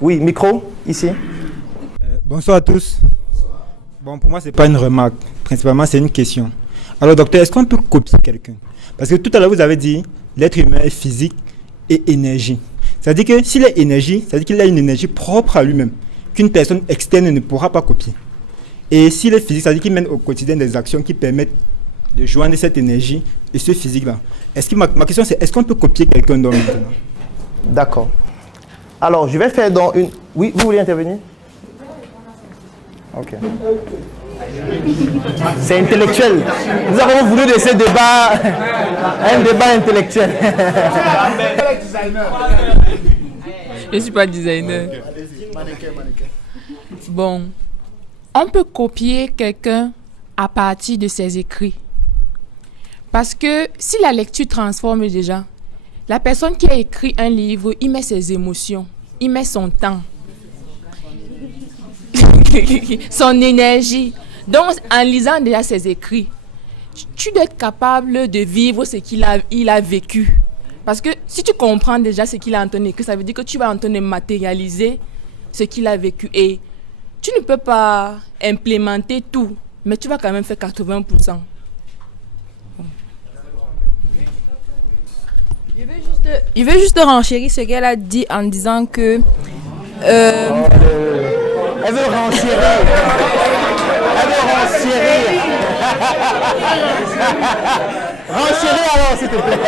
Oui, micro, ici. Bonsoir à tous. Bon, pour moi, ce n'est pas une remarque. Principalement, c'est une question. Alors, docteur, est-ce qu'on peut copier quelqu'un? Parce que tout à l'heure, vous avez dit l'être humain est physique et énergie. C'est-à-dire que s'il est énergie, c'est-à-dire qu'il a une énergie propre à lui-même, qu'une personne externe ne pourra pas copier. Et s'il est physique, c'est-à-dire qu'il mène au quotidien des actions qui permettent de joindre cette énergie et ce physique-là. Ma question, c'est est-ce qu'on peut copier quelqu'un d'autre maintenant? D'accord. Alors, je vais faire dans une... Oui, vous voulez intervenir? Ok. C'est intellectuel. Nous avons voulu de ce débat, un débat intellectuel. Je ne suis pas designer. Bon, on peut copier quelqu'un à partir de ses écrits. Parce que si la lecture transforme déjà, la personne qui a écrit un livre, il met ses émotions, il met son temps, son énergie. Donc, en lisant déjà ses écrits, tu dois être capable de vivre ce qu'il a vécu. Parce que si tu comprends déjà ce qu'il a en ton écrit, ça veut dire que tu vas en train de matérialiser ce qu'il a vécu. Et tu ne peux pas implémenter tout, mais tu vas quand même faire 80%. Je veux juste renchérir ce qu'elle a dit en disant que... Elle veut renchérir. Elle veut renchérir. Renchérir alors, s'il te plaît.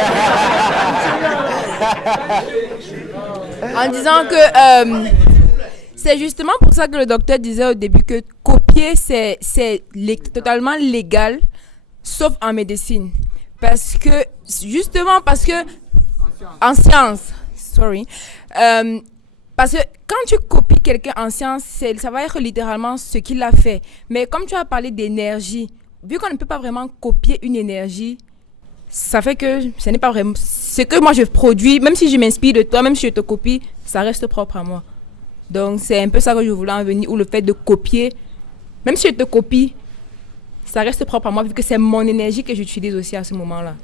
En disant que c'est justement pour ça que le docteur disait au début que copier, c'est totalement légal, sauf en médecine. Parce que, en science, parce que quand tu copies quelqu'un en science, ça va être littéralement ce qu'il a fait. Mais comme tu as parlé d'énergie, vu qu'on ne peut pas vraiment copier une énergie, ça fait que ce n'est pas vraiment... Ce que moi je produis, même si je m'inspire de toi, même si je te copie, ça reste propre à moi. Donc c'est un peu ça que je voulais en venir, ou le fait de copier, même si je te copie, ça reste propre à moi, vu que c'est mon énergie que j'utilise aussi à ce moment-là.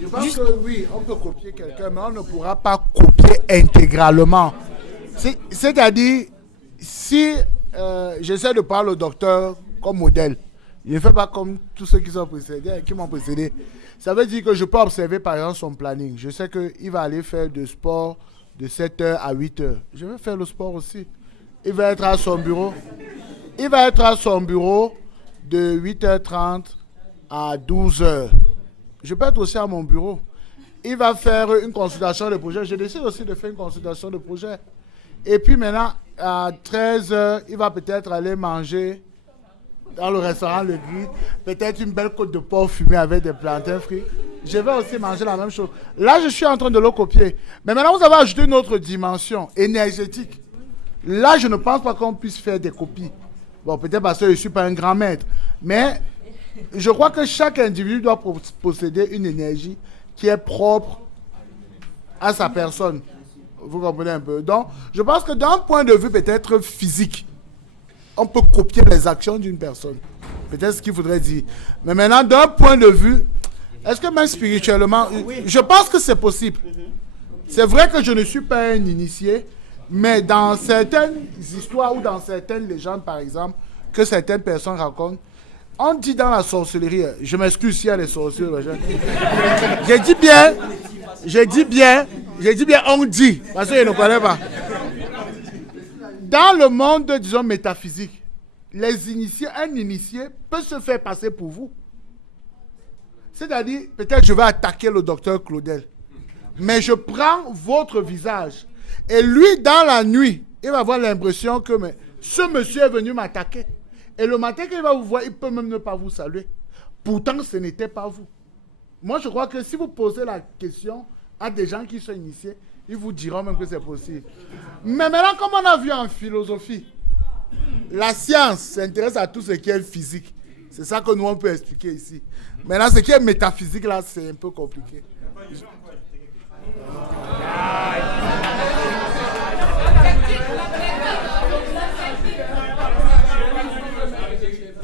Je pense que oui, on peut copier quelqu'un, mais on ne pourra pas copier intégralement. C'est-à-dire, si j'essaie de prendre le docteur comme modèle, je ne fais pas comme tous ceux qui m'ont précédé. Ça veut dire que je peux observer par exemple son planning. Je sais qu'il va aller faire du sport de 7h à 8h. Je vais faire le sport aussi. Il va être à son bureau. Il va être à son bureau de 8h30 à 12h. Je peux être aussi à mon bureau. Il va faire une consultation de projet. Je décide aussi de faire une consultation de projet. Et puis maintenant, à 13h, il va peut-être aller manger dans le restaurant Le Gris. Peut-être une belle côte de porc fumée avec des plantains frits. Je vais aussi manger la même chose. Là, je suis en train de le copier. Mais maintenant, vous avez ajouté une autre dimension énergétique. Là, je ne pense pas qu'on puisse faire des copies. Bon, peut-être parce que je ne suis pas un grand maître. Mais je crois que chaque individu doit posséder une énergie qui est propre à sa personne. Vous comprenez un peu? Donc, je pense que d'un point de vue peut-être physique, on peut copier les actions d'une personne. Peut-être ce qu'il faudrait dire. Mais maintenant, d'un point de vue, est-ce que même spirituellement, je pense que c'est possible. C'est vrai que je ne suis pas un initié, mais dans certaines histoires ou dans certaines légendes, par exemple, que certaines personnes racontent, on dit dans la sorcellerie, je m'excuse s'il y a des sorciers, j'ai dit bien, on dit, parce que je ne connais pas. Dans le monde, disons, métaphysique, les initiés, un initié peut se faire passer pour vous. C'est-à-dire, peut-être je vais attaquer le docteur Claudel, mais je prends votre visage. Et lui, dans la nuit, il va avoir l'impression que ce monsieur est venu m'attaquer. Et le matin qu'il va vous voir, il peut même ne pas vous saluer. Pourtant, ce n'était pas vous. Moi, je crois que si vous posez la question à des gens qui sont initiés, ils vous diront même que c'est possible. Mais maintenant, comme on a vu en philosophie, la science s'intéresse à tout ce qui est physique. C'est ça que nous, on peut expliquer ici. Maintenant, ce qui est métaphysique, là, c'est un peu compliqué.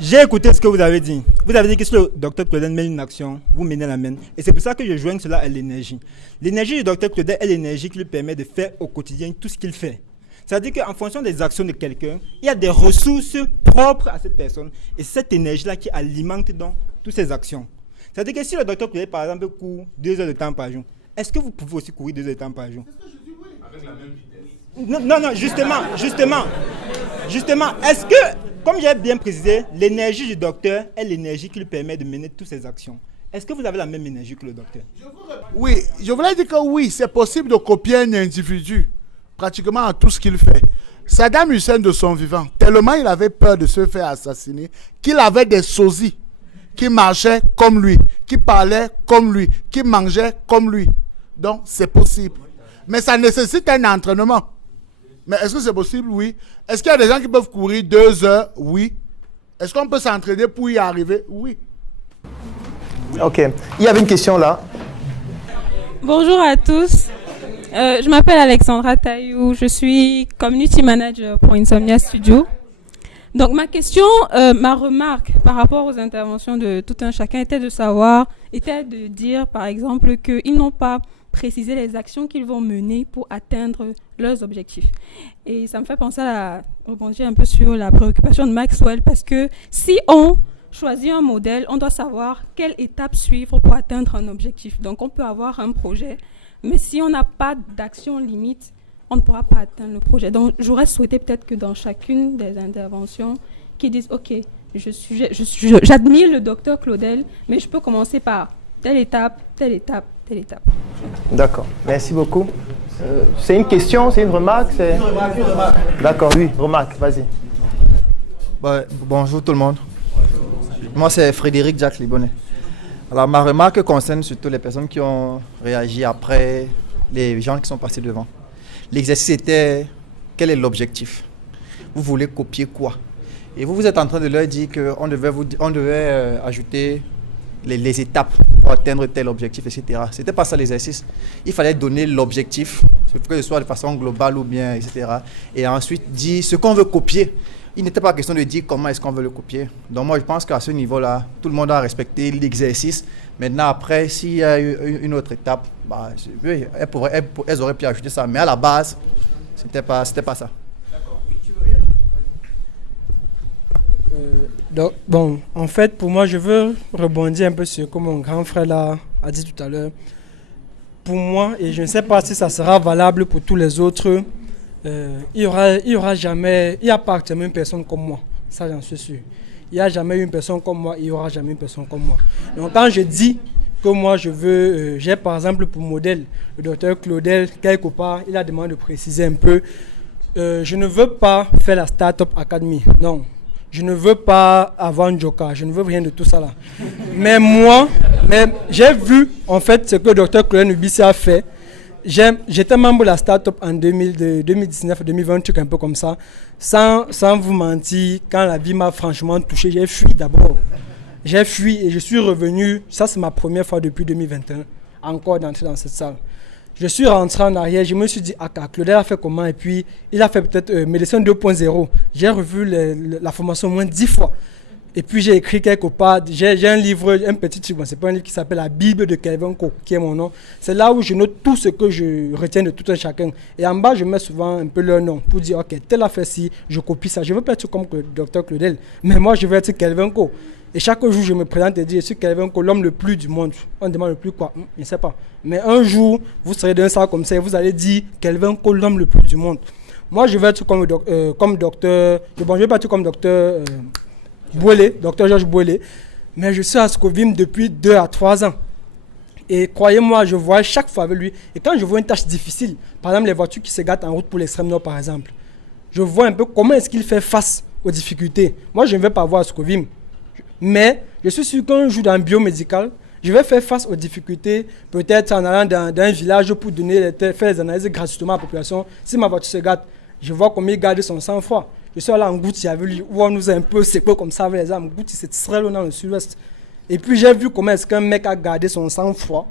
J'ai écouté ce que vous avez dit. Vous avez dit que si le docteur Claudel mène une action, vous menez la mienne. Et c'est pour ça que je joigne cela à l'énergie. L'énergie du docteur Claudel est l'énergie qui lui permet de faire au quotidien tout ce qu'il fait. C'est-à-dire qu'en fonction des actions de quelqu'un, il y a des ressources propres à cette personne. Et c'est cette énergie-là qui alimente donc toutes ces actions. C'est-à-dire que si le docteur Claudel, par exemple, court 2 heures de temps par jour, est-ce que vous pouvez aussi courir 2 heures de temps par jour? Avec la même vitesse. Non, justement, est-ce que, comme j'ai bien précisé, l'énergie du docteur est l'énergie qui lui permet de mener toutes ses actions. Est-ce que vous avez la même énergie que le docteur? Oui, je voulais dire que oui, c'est possible de copier un individu pratiquement à tout ce qu'il fait. Saddam Hussein de son vivant, tellement il avait peur de se faire assassiner, qu'il avait des sosies qui marchaient comme lui, qui parlaient comme lui, qui mangeaient comme lui. Donc, c'est possible. Mais ça nécessite un entraînement. Mais est-ce que c'est possible? Oui. Est-ce qu'il y a des gens qui peuvent courir 2 heures? Oui. Est-ce qu'on peut s'entraîner pour y arriver? Oui. Ok. Il y avait une question là. Bonjour à tous. Je m'appelle Alexandra Taillou. Je suis Community Manager pour Insomnia Studio. Donc ma question, ma remarque par rapport aux interventions de tout un chacun était de dire par exemple qu'ils n'ont pas précisé les actions qu'ils vont mener pour atteindre leurs objectifs. Et ça me fait penser à rebondir un peu sur la préoccupation de Maxwell, parce que si on choisit un modèle, on doit savoir quelle étape suivre pour atteindre un objectif. Donc on peut avoir un projet, mais si on n'a pas d'action limite, on ne pourra pas atteindre le projet. Donc j'aurais souhaité peut-être que dans chacune des interventions, qu'ils disent « Ok, j'admire le docteur Claudel, mais je peux commencer par telle étape, telle étape, telle étape. » D'accord, merci beaucoup. C'est une question, c'est une remarque? Une remarque. D'accord, oui, remarque, vas-y. Bonjour tout le monde. Moi, c'est Frédéric Jacques Libonnet. Alors, ma remarque concerne surtout les personnes qui ont réagi après les gens qui sont passés devant. L'exercice était, quel est l'objectif? Vous voulez copier quoi? Et vous êtes en train de leur dire qu'on devait ajouter les étapes pour atteindre tel objectif, etc. Ce n'était pas ça l'exercice. Il fallait donner l'objectif, que ce soit de façon globale ou bien, etc. Et ensuite dire ce qu'on veut copier. Il n'était pas question de dire comment est-ce qu'on veut le copier. Donc moi, je pense qu'à ce niveau-là, tout le monde a respecté l'exercice. Maintenant, après, s'il y a une autre étape, elles auraient pu ajouter ça. Mais à la base, c'était pas ça. D'accord. Oui, tu veux réagir? Bon, en fait, pour moi, je veux rebondir un peu sur ce que mon grand frère là a dit tout à l'heure. Pour moi, et je ne sais pas si ça sera valable pour tous les autres, il y aura jamais, il n'y a pas actuellement une personne comme moi, ça j'en suis sûr. Il n'y a jamais une personne comme moi, il n'y aura jamais une personne comme moi. Donc quand je dis que moi je veux, j'ai par exemple pour modèle le docteur Claudel, quelque part, il a demandé de préciser un peu, je ne veux pas faire la Startup Academy, non. Je ne veux pas avoir un joker, je ne veux rien de tout ça là. Mais j'ai vu en fait ce que le docteur Claudel Nubissi a fait. J'étais membre de la start-up en 2019-2020, un peu comme ça. Sans vous mentir, quand la vie m'a franchement touché, j'ai fui d'abord. J'ai fui et je suis revenu. Ça, c'est ma première fois depuis 2021, encore d'entrer dans cette salle. Je suis rentré en arrière, je me suis dit, Claudel a fait comment? Et puis, il a fait peut-être médecine 2.0. J'ai revu la formation au moins 10 fois. Et puis j'ai écrit quelque part, j'ai un livre, un petit truc, c'est pas un livre qui s'appelle La Bible de Kelvin Ko, qui est mon nom. C'est là où je note tout ce que je retiens de tout un chacun. Et en bas, je mets souvent un peu leur nom pour dire, ok, tel a fait ci, je copie ça. Je veux pas être comme le docteur Claudel, mais moi je veux être Kelvin Ko. Et chaque jour, je me présente et dis, je suis Kelvin Ko, l'homme le plus du monde. On demande le plus quoi? Je ne sais pas. Mais un jour, vous serez dans ça comme ça et vous allez dire, Kelvin Ko, l'homme le plus du monde. Moi, je veux être comme docteur, je ne veux pas être comme docteur... docteur Georges Bouélé, mais je suis à Scovim depuis 2 à 3 ans. Et croyez-moi, je vois chaque fois avec lui. Et quand je vois une tâche difficile, par exemple les voitures qui se gâtent en route pour l'extrême nord par exemple, je vois un peu comment est-ce qu'il fait face aux difficultés. Moi, je ne vais pas voir à Scovim, mais je suis sûr qu'un jour dans le biomédical, je vais faire face aux difficultés, peut-être en allant dans un village pour faire les analyses gratuitement à la population. Si ma voiture se gâte, je vois comment il garde son sang-froid. Je suis allé en Goutti avec lui, où on nous a un peu secoué comme ça avec les armes. Goutti, c'est très loin dans le sud-ouest. Et puis j'ai vu comment est-ce qu'un mec a gardé son sang-froid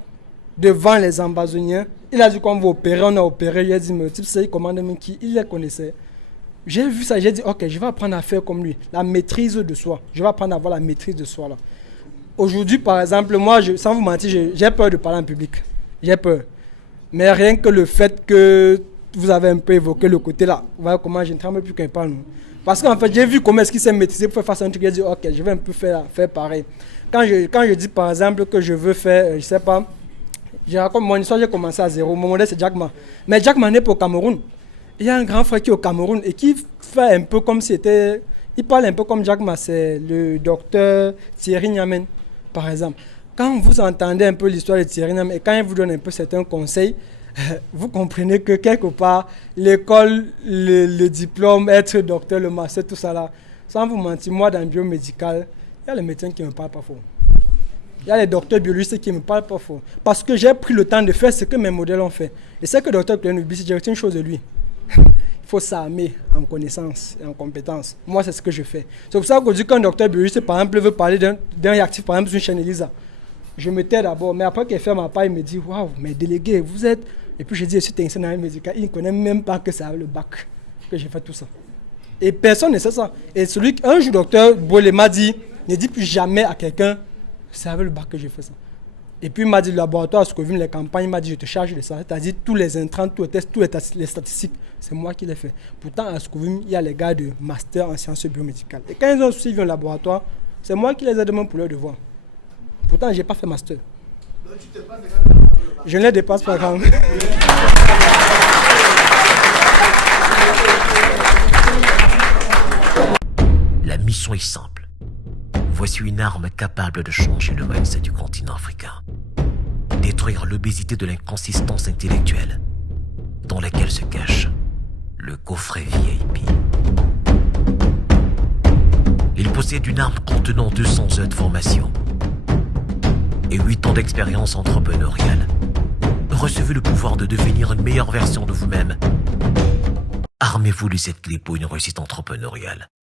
devant les ambassoniens. Il a dit qu'on va opérer, on a opéré. Il a dit, mais le type, c'est il commande qui il les connaissait. J'ai vu ça, j'ai dit, ok, je vais apprendre à faire comme lui. La maîtrise de soi. Je vais apprendre à avoir la maîtrise de soi là. Aujourd'hui, par exemple, moi, sans vous mentir, j'ai peur de parler en public. J'ai peur. Mais rien que le fait que vous avez un peu évoqué le côté là, vous voyez comment je ne tremble plus quand il parle. Parce qu'en fait, j'ai vu comment est-ce qu'il s'est maîtrisé pour faire face à un truc. J'ai dit, ok, je vais un peu faire pareil. Quand je dis par exemple que je veux faire, je sais pas, je raconte mon histoire, j'ai commencé à zéro. Mon modèle, c'est Jack Ma. Mais Jack Ma n'est pas au Cameroun. Il y a un grand frère qui est au Cameroun et qui fait un peu comme si c'était. Il parle un peu comme Jack Ma, c'est le docteur Thierry Niamen, par exemple. Quand vous entendez un peu l'histoire de Thierry Niamen et quand il vous donne un peu certains conseils, vous comprenez que quelque part, l'école, le diplôme, être docteur, le master, tout ça là, sans vous mentir, moi dans le biomédical, il y a les médecins qui ne me parlent pas fort. Il y a les docteurs biologistes qui ne me parlent pas fort. Parce que j'ai pris le temps de faire ce que mes modèles ont fait. Et c'est que le docteur Cléon Ubisi, j'ai retenu une chose de lui. Il faut s'armer en connaissance et en compétence. Moi, c'est ce que je fais. C'est pour ça qu'on dit qu'un docteur biologiste, par exemple, veut parler d'un réactif, par exemple, sur une chaîne ELISA. Je me tais d'abord, mais après qu'il fait ma part, il me dit, waouh, mais délégué, vous êtes. Et puis je dis, je suis technicien dans le médical. Il ne connaît même pas que c'est avec le bac que j'ai fait tout ça. Et personne ne sait ça. Et un jour, docteur Bolé m'a dit, ne dis plus jamais à quelqu'un, c'est avec le bac que j'ai fait ça. Et puis il m'a dit, le laboratoire, ce que vu les campagnes, il m'a dit, je te charge de ça. C'est-à-dire, tous les intrants, tous les tests, les statistiques, c'est moi qui les fais. Pourtant, à Scovim, il y a les gars de master en sciences biomédicales. Et quand ils ont suivi un laboratoire, c'est moi qui les ai demandé pour leur devoir. Pourtant, je n'ai pas fait master. Donc, tu te passes je ne les dépasse pas quand même. La mission est simple. Voici une arme capable de changer le mindset du continent africain. Détruire l'obésité de l'inconsistance intellectuelle dans laquelle se cache le coffret VIP. Il possède une arme contenant 200 heures de formation et 8 ans d'expérience entrepreneuriale. Recevez le pouvoir de devenir une meilleure version de vous-même. Armez-vous de cette clé pour une réussite entrepreneuriale.